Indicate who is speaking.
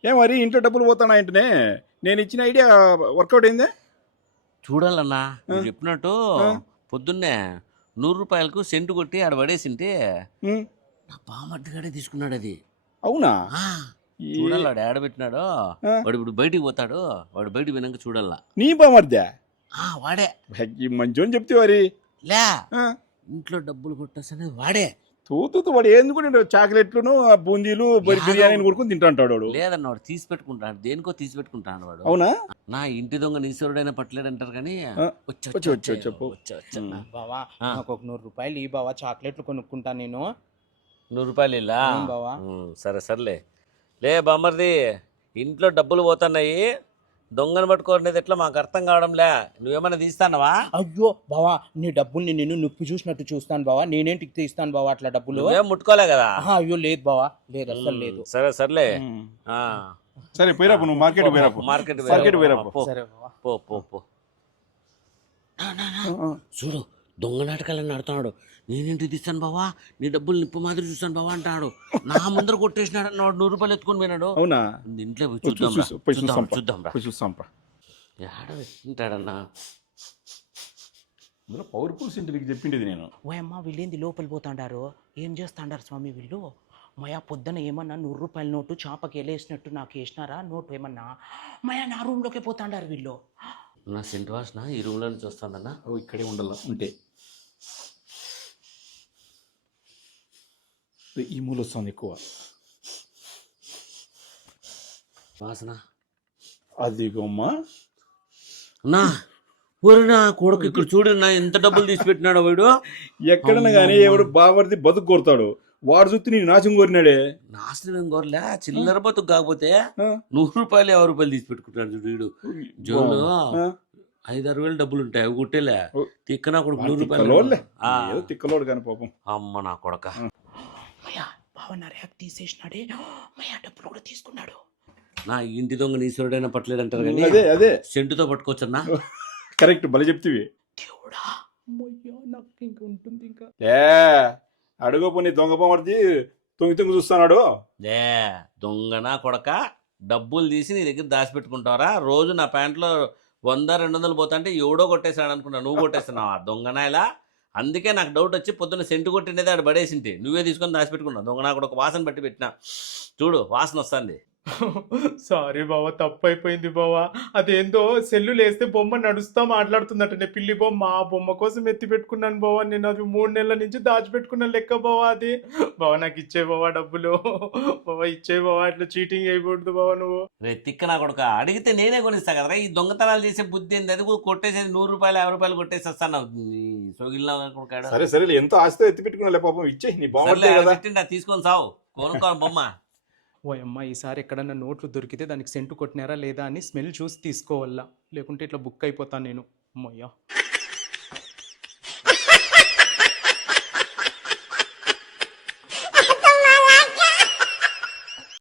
Speaker 1: ఏ మరి ఇంట్లో డబ్బులు పోతానా ఏంటనే నేను ఇచ్చిన ఐడియా వర్కౌట్ అయిందే.
Speaker 2: చూడాలన్నా నువ్వు చెప్పినట్టు పొద్దున్నే 100 రూపాయలకు సెంటు కొట్టి ఆడ పడేసింటే
Speaker 1: ఉమ్,
Speaker 2: నా బామర్దిగాడే తీసుకున్నాడు అది.
Speaker 1: అవునా?
Speaker 2: ఆ,
Speaker 1: ఈ-
Speaker 2: చూడాలి వాడు ఏడ పెట్టినాడో.
Speaker 1: ఆ,
Speaker 2: వాడు ఇప్పుడు బయటికి పోతాడు, వాడు బయటికి పోయినాక చూడాలా.
Speaker 1: నీ బామర్దా?
Speaker 2: వాడే
Speaker 1: మంచి చెప్తే మరి.
Speaker 2: లే,
Speaker 1: ఆ,
Speaker 2: ఇంట్లో డబ్బులు కొట్టేసనేది వాడే.
Speaker 1: తూ వాడు ఎందుకు చాక్లెట్లును ఆ బూందీలు బిర్యానీని కొడుకుని తింటాంటాడు వాడు.
Speaker 2: లేదన్న వాడు తీసి పెట్టుకుంటాడు, దేనికో తీసి పెట్టుకుంటాడు వాడు.
Speaker 1: అవునా?
Speaker 2: నా ఇంటి దొంగ నీశ్వరుడైనా పట్టలేడు అంటారు కానీ
Speaker 1: వచ్చి చెప్పు.
Speaker 3: బావా నాకు ఒక 100 రూపాయలు ఈ బావా, చాక్లెట్లు కొనుక్కుంటా నేను.
Speaker 2: 100 రూపాయలు ఇలా
Speaker 3: బావా
Speaker 2: సరే సర్లే. లే బామ్మర్ది, ఇంట్లో డబ్బులు పోతున్నాయి, దొంగను పట్టుకోనేది ఎట్లా మాకు అర్థం కావడంలే. నువ్వేమన్నా తీస్తానవా?
Speaker 3: అయ్యో బావా, నీ డబ్బుల్ని నేను నొప్పి చూసినట్టు చూస్తాను బావా, నేనేంటికి తీస్తాను బావా అట్లా డబ్బులు?
Speaker 2: నువ్వేం ముట్టుకోలే కదా.
Speaker 3: అయ్యో లేదు బావా, లేదు అసలు లేదు.
Speaker 2: సరే సర్లే.
Speaker 1: సరే పోయిరాపు, నువ్వు మార్కెట్ పోయిరాపు.
Speaker 2: మార్కెట్
Speaker 1: పోయిరాపు.
Speaker 3: సరే బావా.
Speaker 2: పో పో పో. చూడు దొంగ నాటకాలని ఆడుతున్నాడు. నేనేంటి తీస్తాను బావా, నీ డబ్బులు నిప్పు మాదిరి చూస్తాను బావా అంటాడు. నా ముందర కొట్టేసినాడు, 100 రూపాయలు ఎత్తుకొని పోయినాడు.
Speaker 1: అవునా?
Speaker 2: ఇంట్లో పోయి చూద్దాం రా.
Speaker 1: చూస్తాంపా.
Speaker 2: ఏడ పెట్టింటాడన్నా.
Speaker 1: ఇందులో పవర్ఫుల్ సింటర్కి చెప్పిండేది నేను.
Speaker 3: ఓయమ్మ వీళ్ళేంది లోపలి పోతాండారు, ఏం చేస్తాండారు స్వామి వీళ్ళు? మయా పొద్దున ఏమన్నా 100 రూపాయల నోటు చాపకి వెళ్ళేసినట్టు నాకు వేసినారా నోటు ఏమన్నా? మయా నా రూమ్లోకి పోతాండారు వీళ్ళు.
Speaker 2: నా సెంట్ వాసన ఈ రూమ్లో నుంచి వస్తుందన్నా.
Speaker 1: ఇక్కడే ఉండాల ఉంటే. ఈ మూలు వస్తుంది ఎక్కువ
Speaker 2: వాసన.
Speaker 1: అదిగోమ్మా.
Speaker 2: నా ఊరినా కొడుకు ఇక్కడ చూడన్నా ఎంత డబ్బులు తీసి పెట్టినాడు వాడు.
Speaker 1: ఎక్కడన్నా కానీ ఎవడు బావర్ది బతుకు కోరుతాడు, వాడు చూస్తే నీ నాశం కోరినాడే.
Speaker 2: నాశనం ఏం కోరలే, చిల్లర బతుకు కాకపోతే 100 రూపాయలు 50 రూపాయలు తీసి పెట్టుకుంటాడు చూడు వీడు. జోలు 5-6 వేలు డబ్బులు ఉంటాయి, అవి కొట్టేలే. తిక్కనా కొడుకు 100 రూపాయలు.
Speaker 1: తిక్కలోడు కానీ పాపం.
Speaker 2: అమ్మ నా కొడక.
Speaker 3: మయా బావ నా ర్యాక్ తీసేసినాడే, మయా డబ్బులు కూడా తీసుకున్నాడు.
Speaker 2: నా ఇంటి దొంగ నీశ్వరుడైనా పట్టలేడు అంటారు కానీ
Speaker 1: అదే
Speaker 2: సెంటుతో పట్టుకోవచ్చన్నా.
Speaker 1: కరెక్ట్, భలే చెప్తివి.
Speaker 3: దేవుడా అమ్మయ్యా, నాకు ఇంకా ఉంటుంది ఇంకా.
Speaker 1: అడుగోపు నీ దొంగ బామర్ది తొంగి చూస్తున్నాడు.
Speaker 2: లే దొంగనా కొడక, డబ్బులు తీసి నీ దగ్గర దాచిపెట్టుకుంటావరా? రోజు నా ప్యాంట్లో 100-200 పోతాంటే ఎవడో కొట్టేశాడు అనుకుంటా, నువ్వు కొట్టేస్తున్నావా దొంగనా ఇలా? అందుకే నాకు డౌట్ వచ్చి పొద్దున్న సెంటు కొట్టినది ఆడు పడేసింటి, నువ్వే తీసుకొని దాచిపెట్టుకున్నావు. దొంగ నాకు ఒక వాసన బట్టి పెట్టినా చూడు, వాసన వస్తుంది.
Speaker 3: సారీ బావా, తప్పు అయిపోయింది బావా. అదేందో సెల్లు లేస్తే బొమ్మ నడుస్తా మాట్లాడుతుందట, పిల్లి బొమ్మ. ఆ బొమ్మ కోసం ఎత్తి పెట్టుకున్నాను బావా నేను. అది 3 నెలల నుంచి దాచిపెట్టుకున్న లెక్క బావా అది. బావా నాకు ఇచ్చే బావా డబ్బులు, బావా ఇచ్చే బావా, ఇట్లా చీటింగ్ అయిపోతుంది బావా నువ్వు.
Speaker 2: రే తిక్క నా కొడుక, అడిగితే నేనే కొనిస్తా కదరా. ఈ దొంగతనాలు చేసే బుద్ధి ఏంది? అది కూడా కొట్టేసేది 100 రూపాయలు 50 రూపాయలు కొట్టేసేస్తాను. సొగిల్లా కొడుకాడు.
Speaker 1: సరే ఎంతో ఆస్తి ఎత్తి పెట్టుకున్నా పాపం, ఇచ్చే నీ బాగుంటుంది
Speaker 2: పెట్టిండా, తీసుకొని సావు, కొనుక్కోను బొమ్మ.
Speaker 3: ఓ అమ్మ, ఈసారి ఎక్కడన్నా నోట్లు దొరికితే దానికి సెంటు కొట్టినారా లేదా అని స్మెల్ చూసి తీసుకోవాలా, లేకుంటే ఇట్లా బుక్ అయిపోతాను నేను. అమ్మయ్యా.